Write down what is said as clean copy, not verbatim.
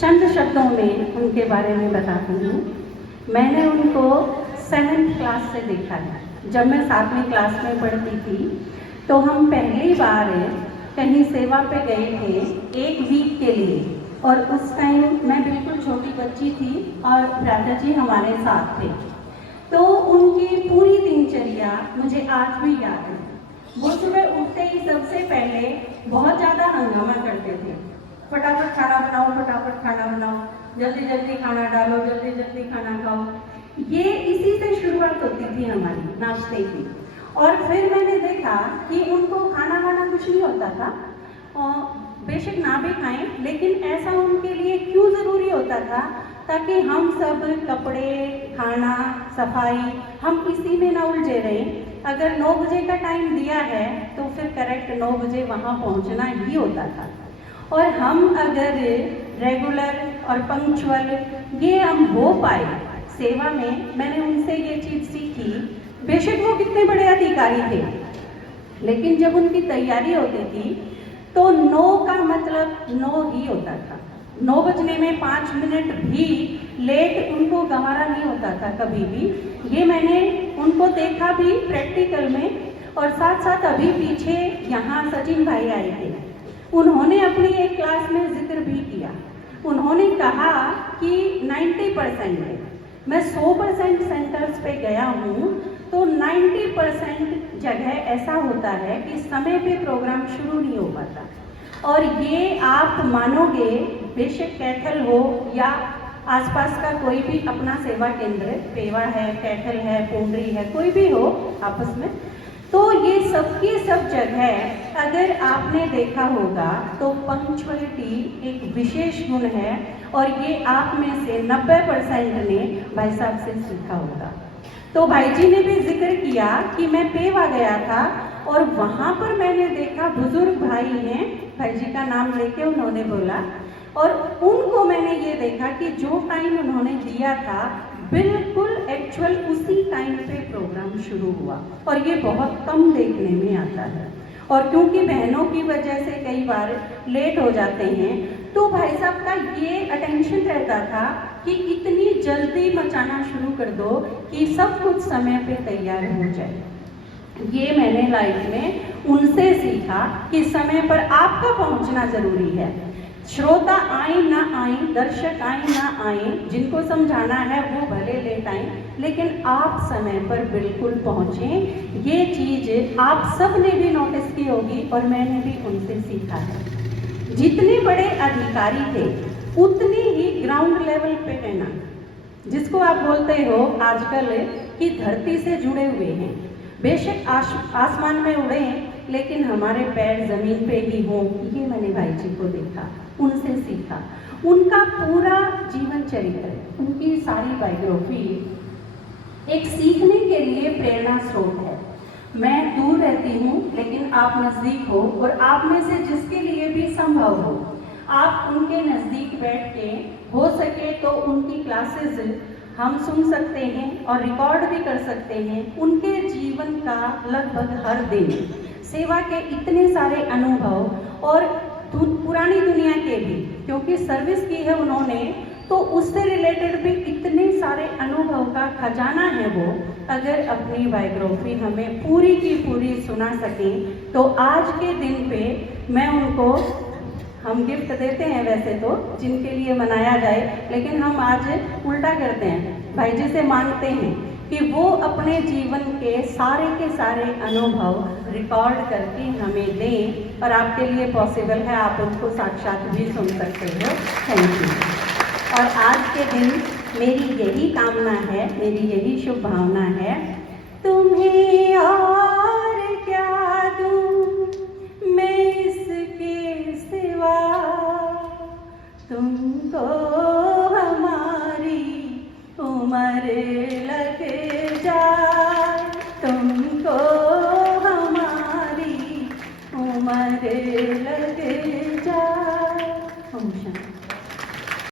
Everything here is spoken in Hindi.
चंद शब्दों में उनके बारे में बताती हूँ। मैंने उनको 7th क्लास से देखा है। जब मैं 7वीं क्लास में पढ़ती थी तो हम पहली बार कहीं सेवा पे गए थे 1 वीक के लिए, और उस टाइम मैं बिल्कुल छोटी बच्ची थी और भ्राता जी हमारे साथ थे। तो उनकी पूरी दिनचर्या मुझे आज भी याद है। वो सुबह उठते ही सबसे पहले बहुत ज़्यादा हंगामा करते थे, फटाफट खाना बनाओ, फटाफट खाना बनाओ, जल्दी जल्दी खाना डालो, जल्दी जल्दी खाना खाओ। ये इसी से शुरुआत होती थी हमारी नाश्ते की। और फिर मैंने देखा कि उनको खाना खाना कुछ नहीं होता था, और बेशक ना भी खाएं, लेकिन ऐसा उनके लिए क्यों ज़रूरी होता था, ताकि हम सब कपड़े, खाना, सफाई, हम इसी में ना उलझे रहें। अगर 9 बजे का टाइम दिया है तो फिर करेक्ट 9 बजे वहाँ पहुँचना ही होता था। और हम अगर रेगुलर और पंक्चुअल ये हम हो पाए सेवा में, मैंने उनसे ये चीज़ सीखी। बेशक वो कितने बड़े अधिकारी थे, लेकिन जब उनकी तैयारी होती थी तो 9 का मतलब 9 ही होता था। 9 बजने में 5 मिनट भी लेट उनको गंवारा नहीं होता था कभी भी। ये मैंने उनको देखा भी प्रैक्टिकल में। और साथ साथ अभी पीछे यहाँ सचिन भाई आए थे, उन्होंने अपनी एक क्लास में जिक्र भी किया। उन्होंने कहा कि 90% है, मैं 100% सेंटर्स पे गया हूँ तो 90% जगह ऐसा होता है कि समय पे प्रोग्राम शुरू नहीं हो पाता। और ये आप मानोगे, बेशक कैथल हो या आसपास का कोई भी अपना सेवा केंद्र, पेवा है, कैथल है, पोंडरी है, कोई भी हो आपस में, तो ये सबकी सब जगह अगर आपने देखा होगा तो पंक्चुअलिटी एक विशेष गुण है। और ये आप में से 90% ने भाई साहब से सीखा होगा। तो भाई जी ने भी जिक्र किया कि मैं पेवा गया था और वहाँ पर मैंने देखा बुजुर्ग भाई हैं, भाई जी का नाम लेके उन्होंने बोला, और उनको मैंने ये देखा कि जो टाइम उन्होंने दिया था बिल्कुल एक्चुअल उसी टाइम पे प्रोग्राम शुरू हुआ। और ये बहुत कम देखने में आता है। और क्योंकि बहनों की वजह से कई बार लेट हो जाते हैं, तो भाई साहब का ये अटेंशन रहता था कि इतनी जल्दी मचाना शुरू कर दो कि सब कुछ समय पे तैयार हो जाए। ये मैंने लाइफ में उनसे सीखा कि समय पर आपका पहुंचना जरूरी है। श्रोता आए ना आए, दर्शक आए ना आए, जिनको समझाना है वो भले लेट आए, लेकिन आप समय पर बिल्कुल पहुँचें। ये चीज़ आप सब ने भी नोटिस की होगी और मैंने भी उनसे सीखा है। जितने बड़े अधिकारी थे उतनी ही ग्राउंड लेवल पे रहना, जिसको आप बोलते हो आजकल कि धरती से जुड़े हुए हैं। बेशक आसमान में उड़े लेकिन हमारे पैर जमीन पे ही हों। ये मैंने भाई जी को देखा, उनसे सीखा। उनका पूरा जीवन चरित्र, उनकी सारी बायोग्राफी एक सीखने के लिए प्रेरणा स्रोत है। मैं दूर रहती हूँ लेकिन आप नज़दीक हो, और आप में से जिसके लिए भी संभव हो आप उनके नज़दीक बैठ के हो सके तो उनकी क्लासेस हम सुन सकते हैं और रिकॉर्ड भी कर सकते हैं। उनके जीवन का लगभग हर दिन सेवा के इतने सारे अनुभव, और पुरानी दुनिया के भी, क्योंकि सर्विस की है उन्होंने, तो उससे रिलेटेड भी इतने सारे अनुभव का खजाना है वो। अगर अपनी बायोग्राफी हमें पूरी की पूरी सुना सकें तो आज के दिन पे मैं उनको, हम गिफ्ट देते हैं वैसे तो जिनके लिए मनाया जाए, लेकिन हम आज उल्टा करते हैं, भाई जी से मांगते हैं कि वो अपने जीवन के सारे अनुभव रिकॉर्ड करके हमें दें। और आपके लिए पॉसिबल है, आप उनको साक्षात भी सुन सकते हो। Thank you. और आज के दिन मेरी यही कामना है, मेरी यही शुभ भावना है, तुम्हें और क्या दूं मैं इसके सिवा, तुमको हमारी उम्र लग जाए, तुमको हमारी उम्र लग